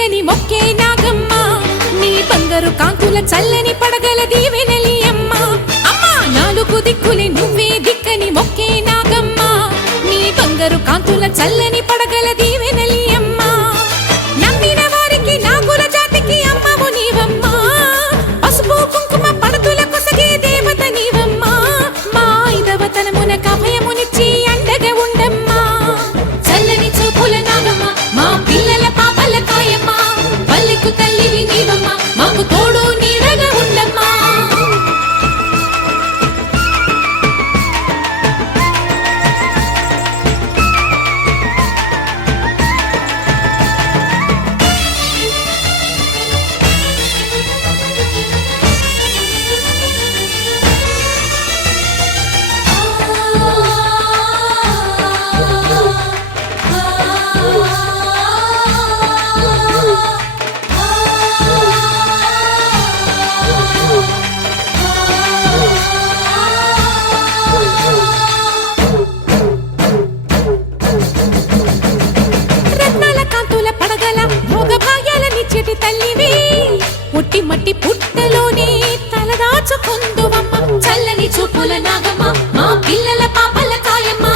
దిక్కని మొక్కే నాగమ్మ నీ బంగారు కాంతుల చల్లని పడగల దీవెనలి అమ్మ అమ్మా నాలుగు దిక్కులే నువ్వే దిక్కని మొక్కే నాగమ్మ నీ బంగారు కాంతుల చల్లని పడగల దీవెనలి అమ్మ నమ్మిన వారికి నాగుల జాతికి అమ్మవు నీవమ్మ పసుపు కుంకుమ పడతుల కొసగే దేవత నీవమ్మ మా ఐదవతనమున కభయమునిచ్చి అండగా ఉండమ్మా చల్లని చూపుల నాగమ్మ మా పిల్లల పాపల కాయమ్మ పల్లెకు తల్లివి నీవమ్మ మాకు తోడు నీడగా ఉండమ్మా పుట్టి మట్టి పుట్టలోనే తలదాచుకుందువమ్మ చల్లని చూపుల నాగమ్మ మా పిల్లల పాపల కాయమ్మ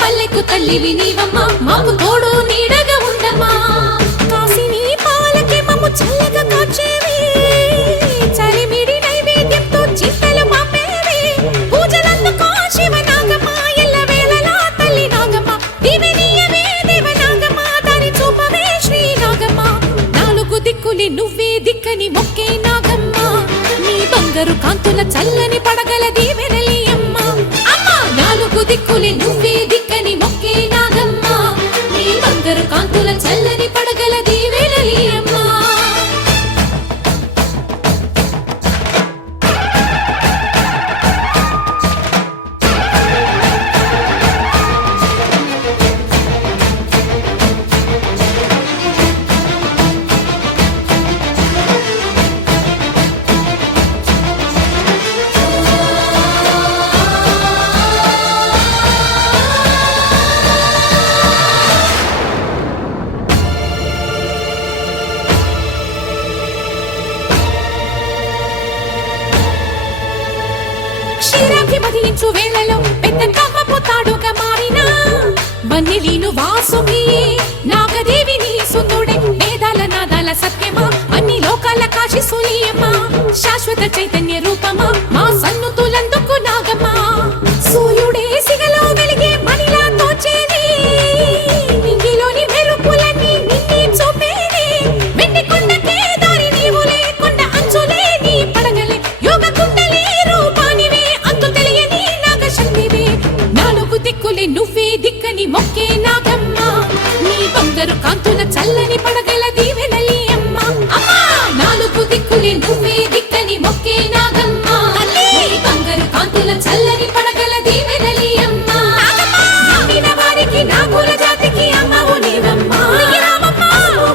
పల్లెకు తల్లివి నీవమ్మ మాకు తోడు నీడగా ఉండమ్మా కాసిని పాలకి మమ్ము చల్లగా కాచేవి చలిమిడి నైవేద్యంతో చింతలు మాపేవి పూజలందుకో శివ నాగమ్మ ఎల్ల వేళలా తల్లి నాగమ్మ దివెనీయవే దేవ నాగమ్మ దాని చూపవే శ్రీ నాగమ్మ నాలుగు దిక్కులి నువ్వే దిక్కని మొక్కే నాగమ్మ నీ బంగారు కాంతుల చల్లని పడగల దీవెనలి అమ్మ అమ్మా నాలుగు దిక్కులే నువ్వే దిక్కని మొక్కే నాగమ్మ నీ బంగారు కాంతుల చల్లని పడగల దీవెనలి అమ్మ మదించు వేళలో పెద్ద కవ్వపు తాడుగా మారినా వన్నెలీను వాసుకి నాగదేవి నీ సుందుడే వేదాల నాదాల సత్యమా అన్ని లోకాల కాశీ సూలియమ్మా శాశ్వత చైతన్య రూపమా మా సన్నుతులందుకు నాగమ్మా సూర్యుడే సిగలో వెలిగే మణిలా తోచేది నింగిలోని మెరుపులన్నీ నిన్నే చూపేది వెండి కొండకే దారి నీవులే కొండ అంచులే నీ పడగలే యోగ కుండలే రూపానివే అంతు తెలియని నాగశక్తివే నాలుగు దిక్కులే నువ్వే దిక్కని మొక్కే నాగమ్మ నీ బంగారు కాంతుల చల్లని పడగల దీవెనలి అమ్మ అమ్మా నాలుగు దిక్కులే నువ్వే దిక్కని మొక్కే నాగమ్మ నీ బంగారు కాంతుల చల్లని పడగల దీవెనలి అమ్మ నమ్మిన వారికి నాగుల జాతికి అమ్మవు నీవమ్మ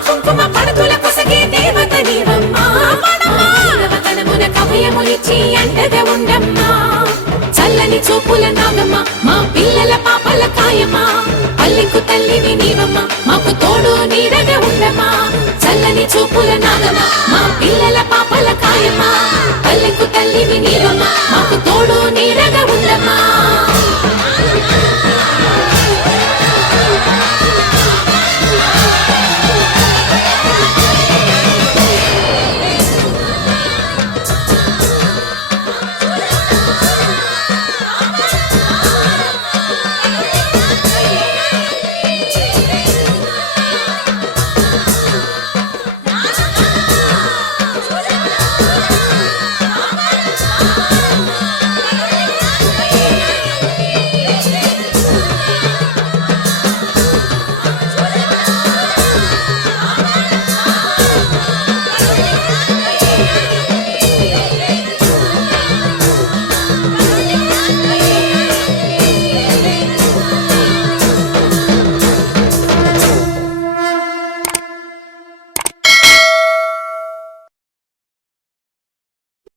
కుంకుమ పడతుల కొసగే దేవత నీవమ్మ దేవతనమున కభయమునిచ్చి అండగా ఉండమ్మా చల్లని చూపుల నాగమ్మ మా పిల్లల పాపల కాయమ్మ పల్లెకు తల్లివి నీవమ్మ మాకు తోడు నీడగా ఉండమ్మా చల్లని చూపుల నాగమ్మ మా పిల్లల పాపల కాయమ్మ పల్లెకు తల్లివి నీవమ్మ మాకు